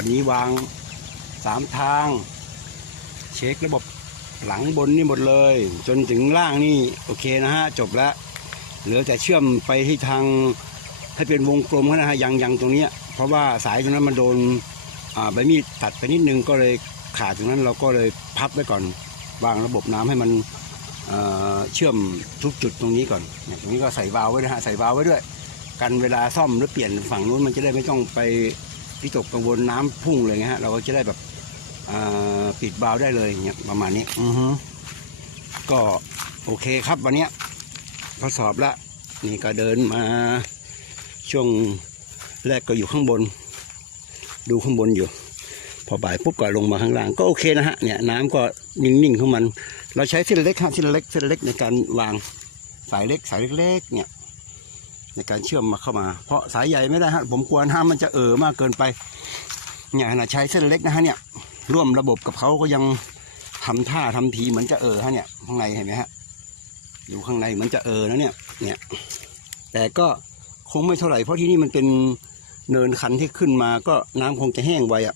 วันนี้วางสามทาง เช็คระบบหลังบนนี่หมดเลย จนถึงล่างนี่โอเคนะฮะจบแล้วเหลือแต่เชื่อมไปที่ทางให้เป็นวงกลมนะฮะยังยังตรงนี้เพราะว่าสายตรงนั้นมันโดนใบมีดตัดไปนิดนึงก็เลยขาดตรงนั้นเราก็เลยพับไว้ก่อน วางระบบน้ำให้มันเชื่อมทุกจุดตรงนี้ก่อนตรงนี้ก็ใส่วาล์วไว้นะฮะใส่วาล์วไว้ด้วย กันเวลาซ่อมหรือเปลี่ยนฝั่งนู้นมันจะได้ไม่ต้องไป พิตกกังวลน้ำพุ่งเลยไงฮะเราก็จะได้แบบเอ่อปิดวาล์วได้เลยเนี่ยประมาณนี้อือฮึก็โอเคครับวันเนี้ยทดสอบแล้วนี่ก็เดินมาช่วงแรกก็อยู่ข้างบน ดูข้างบนอยู่ พอบ่ายปุ๊บก็ลงมาข้างล่างก็โอเคนะฮะเนี่ยน้ำก็นิ่งๆของมัน เราใช้เส้นเล็กฮะเส้นเล็กเส้นเล็กในการวางสายเล็กสายเล็กๆเนี่ย ในการเชื่อมมาเข้ามา เพราะสายใหญ่ไม่ได้ฮะผมกลัวน้ำมันจะเอ่อมากเกินไปเนี่ยขนาดใช้เส้นเล็กนะฮะเนี่ย ร่วมระบบกับเขาก็ยังทำท่าทำทีเหมือนจะเอ่อฮะเนี่ยข้างในเห็นไหมฮะอยู่ข้างในเหมือนจะเอ่อนะเนี่ยเนี่ย แต่ก็คงไม่เท่าไหร่เพราะที่นี่มันเป็นเนินคันที่ขึ้นมาก็น้ำคงจะแห้งไวอะ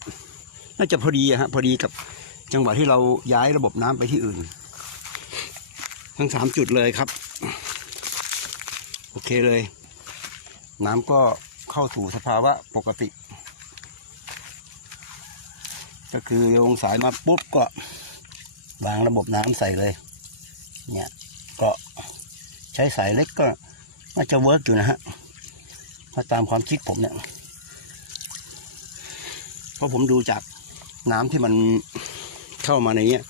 น่าจะพอดีอะฮะพอดีกับจังหวะที่เราย้ายระบบน้ำไปที่อื่น ทั้งสามจุดเลยครับ โอเคเลย น้ำก็เข้าสู่สภาวะปกติ ก็คือโยงสายมาปุ๊บก็วางระบบน้ำใส่เลย เนี่ยก็ใช้สายเล็กก็น่าจะเวิร์กอยู่นะฮะถ้าตามความคิดผมเนี่ยเพราะผมดูจากน้ำที่มันเข้ามาในเนี้ย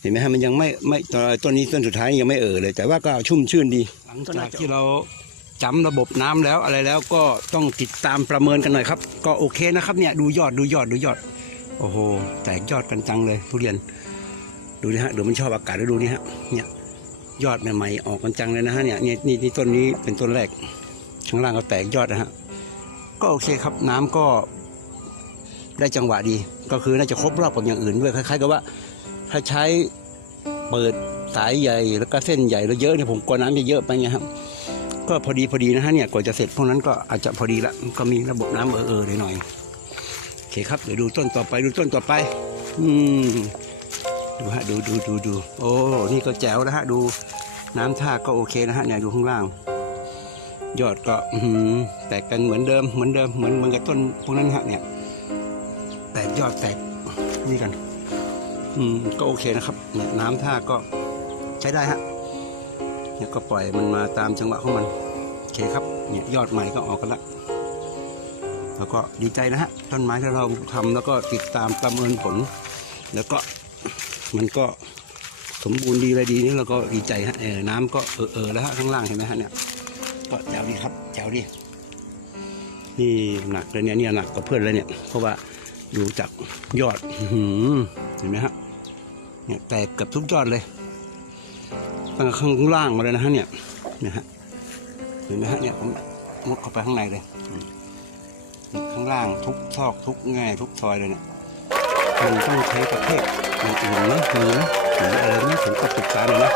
เห็นไหมฮะมันยังไม่ไม่ตอนต้นนี้ต้นสุดท้ายยังไม่เอ่อเลย แต่ว่าก็ชุ่มชื่นดี หลังจากที่เรา จำระบบน้ำแล้วอะไรแล้วก็ต้องติดตามประเมินกันหน่อยครับ ก็โอเคนะครับเนี่ยดูยอดดูยอดดูยอด โอ้โหแตกยอดกันจังเลยทุเรียน ดูนี่ฮะเดี๋ยวมันชอบอากาศแล้วดูนี่ฮะเนี่ยยอดใหม่ๆออกกันจังเลยนะฮะเนี่ยนี่นี่นต้นนี้เป็นต้นแรกข้างล่างก็แตกยอดนะฮะก็โอเคครับน้ำก็ได้จังหวะดี ก็คือน่าจะครบรอบกับอย่างอื่นด้วยคล้ายๆกับว่า ถ้าใช้เปิดสายใหญ่แล้วก็เส้นใหญ่แล้วเยอะเนี่ยผมกลัวน้ำจะเยอะไปไงครับ ก็พอดีพอดีนะฮะเนี่ยกว่าจะเสร็จพวกนั้นก็อาจจะพอดีละก็มีระบบน้ำเออเออหน่อยๆโอเคครับเดี๋ยวดูต้นต่อไปดูต้นต่อไป อืมดูฮะดูดูดูดูโอ้นี่ก็แจ๋วนะฮะดูน้ำท่าก็โอเคนะฮะเนี่ยดูข้างล่าง ยอดก็อืแตกกันเหมือนเดิมเหมือนเดิมเหมือนเหมือนกับต้นพวกนั้นฮะเนี่ย แตกยอดแตกนี่กัน อืมก็โอเคนะครับ เนี่ยน้ำท่าก็ใช้ได้ฮะ เนี่ยก็ปล่อยมันมาตามจังหวะของมันโอเคครับเนี่ยยอดใหม่ก็ออกกันละแล้วก็ดีใจนะฮะต้นไม้ที่เราทำแล้วก็ติดตามประเมินผล แล้วก็มันก็สมบูรณ์ดีอะไรดีนี่เราก็ดีใจฮะเออน้ำก็เออเออแล้วฮะข้างล่างเห็นไหมฮะเนี่ยก็แจ๋วดีครับแจ๋วดีนี่หนักเลยเนี่ยเนี่ยหนักกว่าเพื่อนเลยเนี่ยเพราะว่าดูจากยอดหืเห็นไหมฮะเนี่ยแตกเกับทุกยอดเลย ตั้งแต่ข้างล่างมาเลยนะฮะเนี่ยนะฮะเห็นไหมฮะเนี่ยมุดเข้าไปข้างในเลยข้างล่างทุกซอกทุกแง่ทุกซอยเลยเนี่ยมันต้องใช้ประเภทอย่างอื่นไหมมีไหมหรืออะไรไหมผมก็ศึกษาหน่อยนะ